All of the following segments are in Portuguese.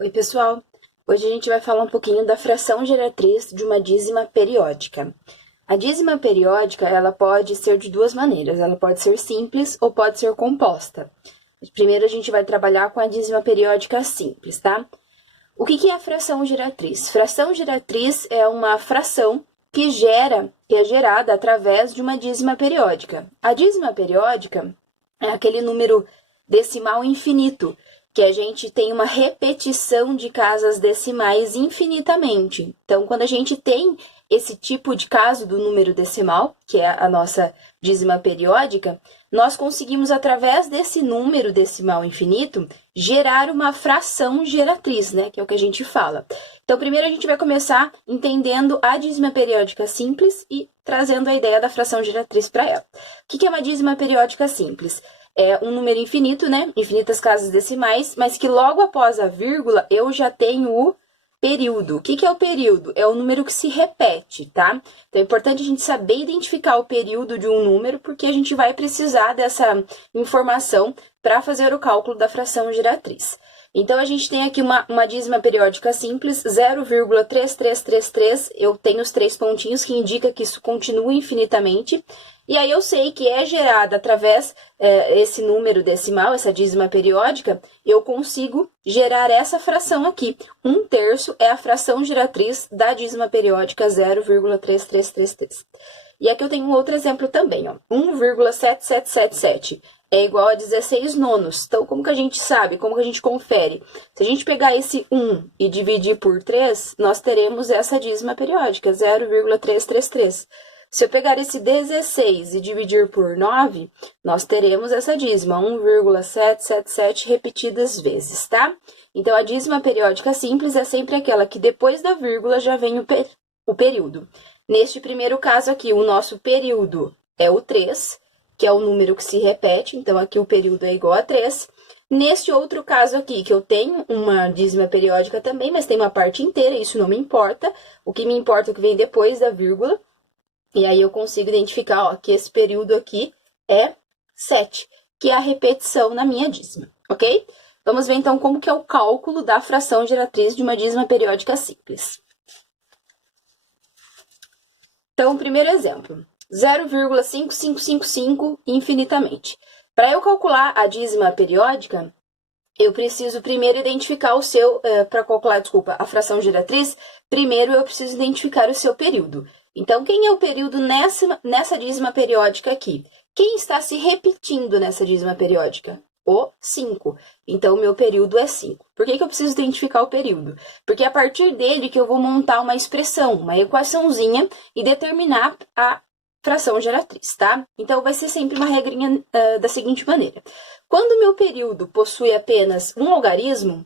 Oi, pessoal! Hoje a gente vai falar um pouquinho da fração geratriz de uma dízima periódica. A dízima periódica, ela pode ser de duas maneiras. Ela pode ser simples ou pode ser composta. Primeiro a gente vai trabalhar com a dízima periódica simples, tá? O que é a fração geratriz? Fração geratriz é uma fração que é gerada através de uma dízima periódica. A dízima periódica é aquele número decimal infinito, que a gente tem uma repetição de casas decimais infinitamente. Então, quando a gente tem esse tipo de caso do número decimal, que é a nossa dízima periódica, nós conseguimos, através desse número decimal infinito, gerar uma fração geratriz, né? Que é o que a gente fala. Então, primeiro a gente vai começar entendendo a dízima periódica simples e trazendo a ideia da fração geratriz para ela. O que é uma dízima periódica simples? É um número infinito, né? Infinitas casas decimais, mas que logo após a vírgula eu já tenho o período. O que é o período? É o número que se repete, tá? Então é importante a gente saber identificar o período de um número, porque a gente vai precisar dessa informação para fazer o cálculo da fração geratriz. Então, a gente tem aqui uma dízima periódica simples, 0,3333, eu tenho os 3 pontinhos que indica que isso continua infinitamente, e aí eu sei que é gerada através esse número decimal, essa dízima periódica, eu consigo gerar essa fração aqui. 1/3 é a fração geratriz da dízima periódica 0,3333. E aqui eu tenho um outro exemplo também, ó, 1,7777. É igual a 16 nonos. Então, como que a gente sabe? Como que a gente confere? Se a gente pegar esse 1 e dividir por 3, nós teremos essa dízima periódica, 0,333. Se eu pegar esse 16 e dividir por 9, nós teremos essa dízima, 1,777 repetidas vezes, tá? Então, a dízima periódica simples é sempre aquela que depois da vírgula já vem o período. Neste primeiro caso aqui, o nosso período é o 3, que é o número que se repete, então aqui o período é igual a 3. Neste outro caso aqui, que eu tenho uma dízima periódica também, mas tem uma parte inteira, isso não me importa. O que me importa é o que vem depois da vírgula. E aí eu consigo identificar, ó, que esse período aqui é 7, que é a repetição na minha dízima, ok? Vamos ver então como que é o cálculo da fração geratriz de uma dízima periódica simples. Então, primeiro exemplo. 0,5555 infinitamente. Para eu calcular a dízima periódica, eu preciso primeiro identificar para calcular, a fração geratriz, primeiro eu preciso identificar o seu período. Então, quem é o período nessa dízima periódica aqui? Quem está se repetindo nessa dízima periódica? O 5. Então, o meu período é 5. Por que eu preciso identificar o período? Porque é a partir dele que eu vou montar uma expressão, uma equaçãozinha e determinar a fração geratriz, tá? Então, vai ser sempre uma regrinha da seguinte maneira. Quando o meu período possui apenas um algarismo,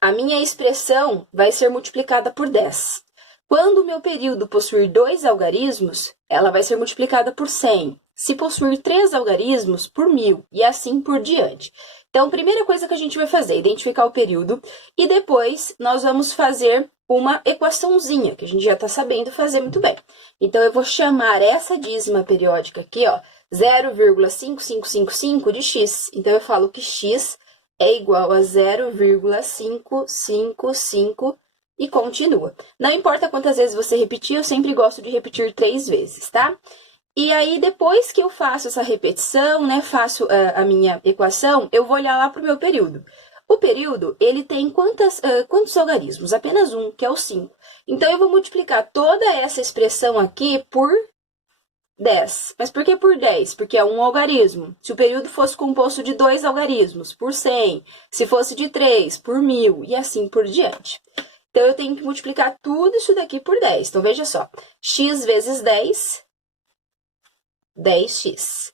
a minha expressão vai ser multiplicada por 10. Quando o meu período possuir 2 algarismos, ela vai ser multiplicada por 100. Se possuir 3 algarismos, por 1000, e assim por diante. Então, a primeira coisa que a gente vai fazer é identificar o período, e depois nós vamos fazer uma equaçãozinha, que a gente já está sabendo fazer muito bem. Então, eu vou chamar essa dízima periódica aqui, ó, 0,5555 de x. Então, eu falo que x é igual a 0,555 e continua. Não importa quantas vezes você repetir, eu sempre gosto de repetir 3 vezes, tá? E aí, depois que eu faço essa repetição, né, faço a minha equação, eu vou olhar lá para o meu período. O período, ele tem quantos algarismos? Apenas um, que é o 5. Então, eu vou multiplicar toda essa expressão aqui por 10. Mas por que por 10? Porque é um algarismo. Se o período fosse composto de 2 algarismos, por 100. Se fosse de 3, por 1000, e assim por diante. Então, eu tenho que multiplicar tudo isso daqui por 10. Então, veja só. X vezes 10, 10x.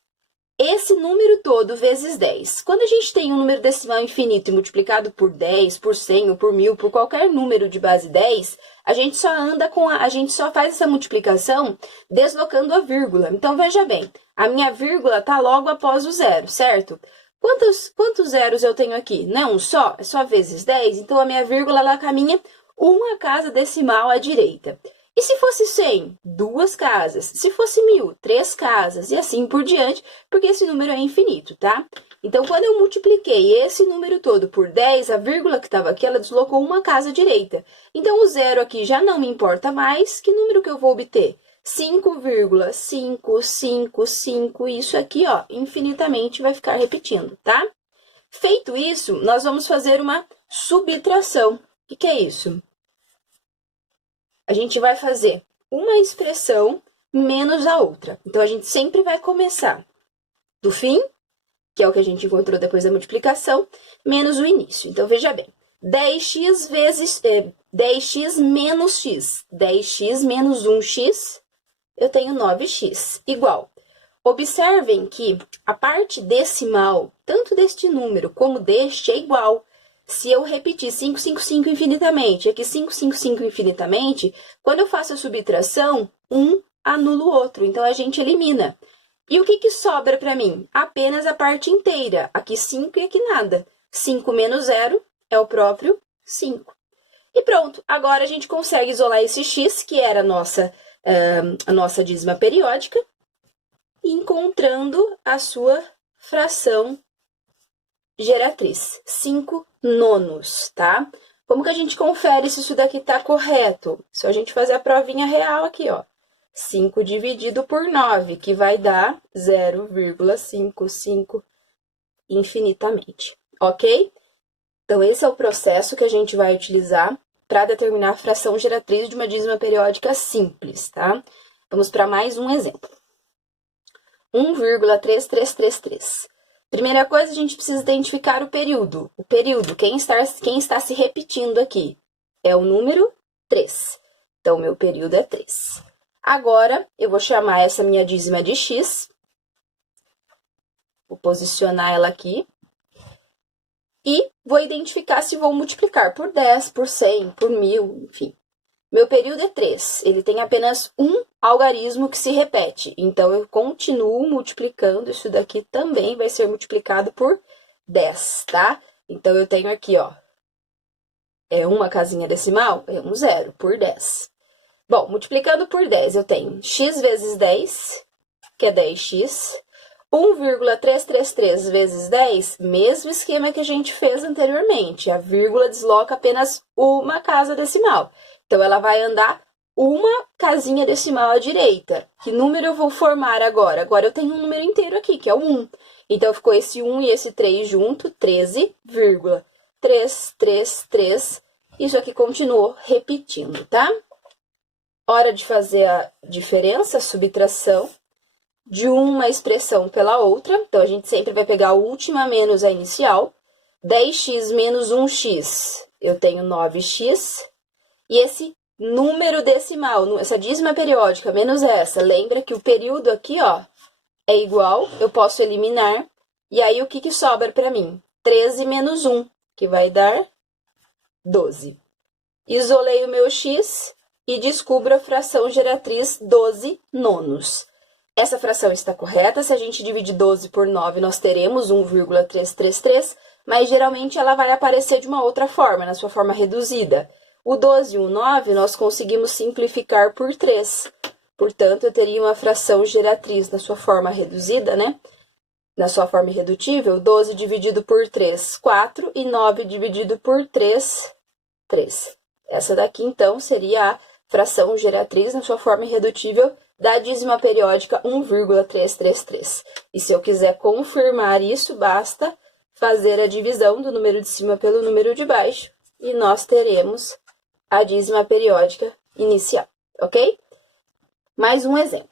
Esse número todo vezes 10. Quando a gente tem um número decimal infinito e multiplicado por 10, por 100 ou por 1000, por qualquer número de base 10, a gente só faz essa multiplicação deslocando a vírgula. Então, veja bem, a minha vírgula está logo após o zero, certo? Quantos zeros eu tenho aqui? Não é um só? É só vezes 10? Então, a minha vírgula ela caminha uma casa decimal à direita. E se fosse 100, 2 casas. Se fosse 1000, 3 casas. E assim por diante, porque esse número é infinito, tá? Então, quando eu multipliquei esse número todo por 10, a vírgula que estava aqui, ela deslocou uma casa à direita. Então, o zero aqui já não me importa mais. Que número que eu vou obter? 5,555, isso aqui, ó, infinitamente vai ficar repetindo, tá? Feito isso, nós vamos fazer uma subtração. O que é isso? A gente vai fazer uma expressão menos a outra. Então, a gente sempre vai começar do fim, que é o que a gente encontrou depois da multiplicação, menos o início. Então, veja bem, 10x vezes 10x menos x, 10x menos 1x, eu tenho 9x, igual. Observem que a parte decimal, tanto deste número como deste, é igual. Se eu repetir 555 infinitamente, aqui 555 infinitamente, quando eu faço a subtração, um anula o outro, então a gente elimina. E o que sobra para mim? Apenas a parte inteira, aqui 5 e aqui nada. 5 menos 0 é o próprio 5. E pronto, agora a gente consegue isolar esse x, que era a nossa dízima periódica, encontrando a sua fração geratriz, 5 nonos, tá? Como que a gente confere se isso daqui tá correto? Só a gente fazer a provinha real aqui, ó. 5 dividido por 9, que vai dar 0,55 infinitamente, ok? Então, esse é o processo que a gente vai utilizar para determinar a fração geratriz de uma dízima periódica simples, tá? Vamos para mais um exemplo. 1,3333. Primeira coisa, a gente precisa identificar o período. O período, quem está se repetindo aqui? É o número 3. Então, meu período é 3. Agora, eu vou chamar essa minha dízima de x. Vou posicionar ela aqui. E vou identificar se vou multiplicar por 10, por 100, por 1000, enfim. Meu período é 3. Ele tem apenas um algarismo que se repete. Então, eu continuo multiplicando. Isso daqui também vai ser multiplicado por 10, tá? Então, eu tenho aqui, ó. É uma casinha decimal? É um zero por 10. Bom, multiplicando por 10, eu tenho x vezes 10, que é 10x. 1,333 vezes 10, mesmo esquema que a gente fez anteriormente. A vírgula desloca apenas uma casa decimal. Então, ela vai andar uma casinha decimal à direita. Que número eu vou formar agora? Agora eu tenho um número inteiro aqui, que é o 1. Então, ficou esse 1 e esse 3 junto, 13,333. Isso aqui continuou repetindo, tá? Hora de fazer a diferença, a subtração de uma expressão pela outra. Então, a gente sempre vai pegar a última menos a inicial. 10x menos 1x, eu tenho 9x. E esse número decimal, essa dízima periódica menos essa, lembra que o período aqui, ó, é igual, eu posso eliminar. E aí, o que sobra para mim? 13 menos 1, que vai dar 12. Isolei o meu x e descubro a fração geratriz 12 nonos. Essa fração está correta. Se a gente dividir 12 por 9, nós teremos 1,333, mas geralmente ela vai aparecer de uma outra forma, na sua forma reduzida. O 12 e o 9 nós conseguimos simplificar por 3. Portanto, eu teria uma fração geratriz na sua forma reduzida, né? Na sua forma irredutível, 12 dividido por 3, 4, e 9 dividido por 3, 3. Essa daqui, então, seria a fração geratriz na sua forma irredutível da dízima periódica 1,333. E se eu quiser confirmar isso, basta fazer a divisão do número de cima pelo número de baixo e nós teremos a dízima periódica inicial, ok? Mais um exemplo.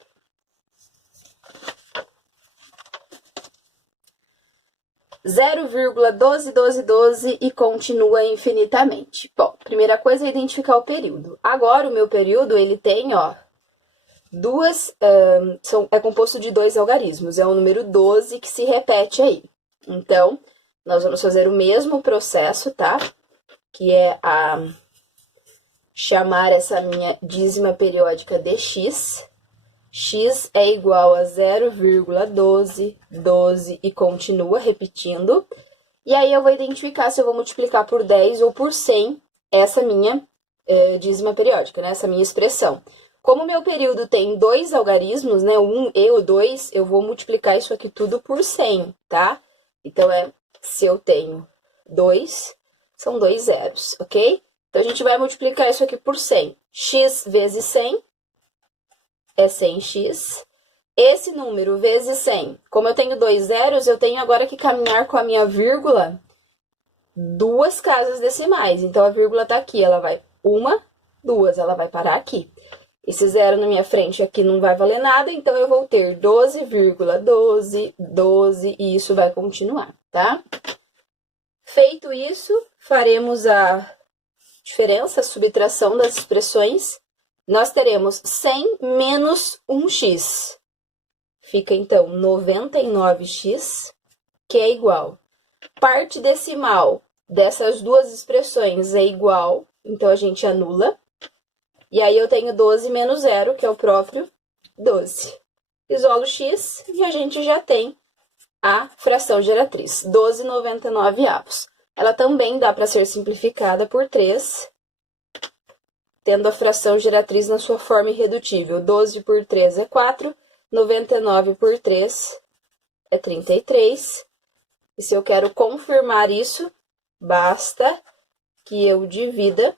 0,121212 e continua infinitamente. Bom, primeira coisa é identificar o período. Agora, o meu período, ele tem, ó, é composto de 2 algarismos. É o número 12 que se repete aí. Então, nós vamos fazer o mesmo processo, tá? Que é chamar essa minha dízima periódica de x. X é igual a 0,1212 e continua repetindo. E aí, eu vou identificar se eu vou multiplicar por 10 ou por 100 essa minha dízima periódica, né? Essa minha expressão. Como o meu período tem 2 algarismos, né? O 1 e o 2, eu vou multiplicar isso aqui tudo por 100, tá? Então, se eu tenho 2, são 2 zeros, ok? Então, a gente vai multiplicar isso aqui por 100. X vezes 100 é 100x. Esse número vezes 100, como eu tenho 2 zeros, eu tenho agora que caminhar com a minha vírgula 2 casas decimais. Então, a vírgula tá aqui, ela vai 1, 2, ela vai parar aqui. Esse zero na minha frente aqui não vai valer nada, então eu vou ter 12,12, 12, e isso vai continuar, tá? Feito isso, faremos a diferença, a subtração das expressões. Nós teremos 100 menos 1x. Fica, então, 99x, que é igual. Parte decimal dessas duas expressões é igual, então a gente anula. E aí eu tenho 12 menos 0, que é o próprio 12. Isolo x e a gente já tem a fração geratriz, 12,99avos. Ela também dá para ser simplificada por 3, tendo a fração geratriz na sua forma irredutível. 12 por 3 é 4, 99 por 3 é 33. E se eu quero confirmar isso, basta que eu divida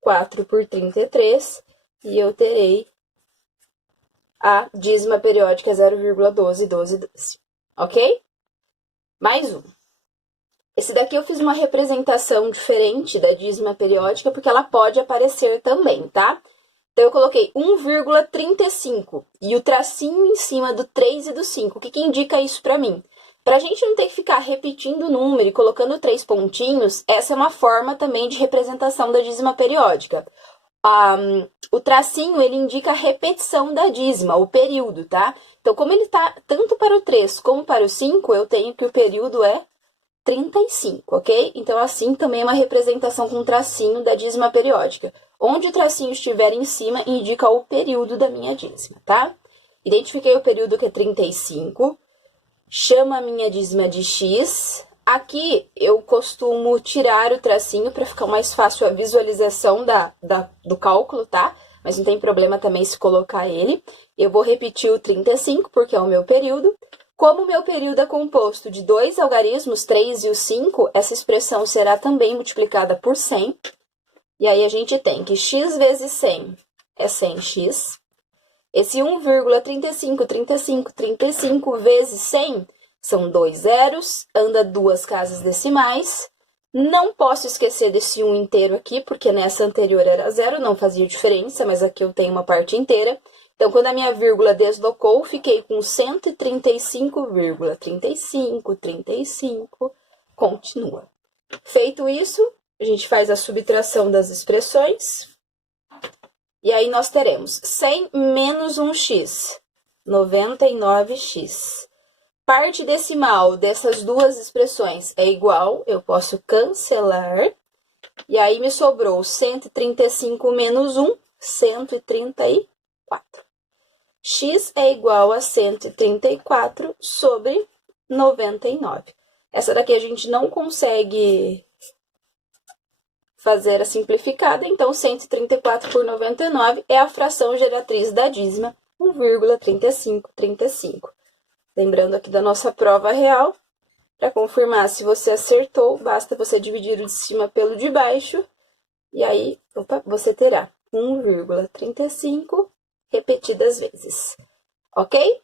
4 por 33 e eu terei a dízima periódica 0,121212. Ok? Mais um. Esse daqui eu fiz uma representação diferente da dízima periódica, porque ela pode aparecer também, tá? Então, eu coloquei 1,35 e o tracinho em cima do 3 e do 5. O que indica isso para mim? Para a gente não ter que ficar repetindo o número e colocando 3 pontinhos, essa é uma forma também de representação da dízima periódica. O tracinho, ele indica a repetição da dízima, o período, tá? Então, como ele tá tanto para o 3 como para o 5, eu tenho que o período é 35, ok? Então, assim, também é uma representação com tracinho da dízima periódica. Onde o tracinho estiver em cima, indica o período da minha dízima, tá? Identifiquei o período que é 35, chamo a minha dízima de x. Aqui, eu costumo tirar o tracinho para ficar mais fácil a visualização do cálculo, tá? Mas não tem problema também se colocar ele. Eu vou repetir o 35, porque é o meu período. Como o meu período é composto de 2 algarismos, 3 e o 5, essa expressão será também multiplicada por 100. E aí, a gente tem que x vezes 100 é 100x. Esse 1,35 vezes 100 são 2 zeros, anda 2 casas decimais. Não posso esquecer desse 1 inteiro aqui, porque nessa anterior era 0, não fazia diferença, mas aqui eu tenho uma parte inteira. Então, quando a minha vírgula deslocou, fiquei com 135,35, continua. Feito isso, a gente faz a subtração das expressões. E aí, nós teremos 100 menos 1x, 99x. Parte decimal dessas duas expressões é igual, eu posso cancelar. E aí, me sobrou 135 menos 1, 134. X é igual a 134 sobre 99. Essa daqui a gente não consegue fazer a simplificada, então 134 por 99 é a fração geratriz da dízima, 1,3535. Lembrando aqui da nossa prova real, para confirmar se você acertou, basta você dividir o de cima pelo de baixo, e aí você terá 1,35 repetidas vezes. Ok?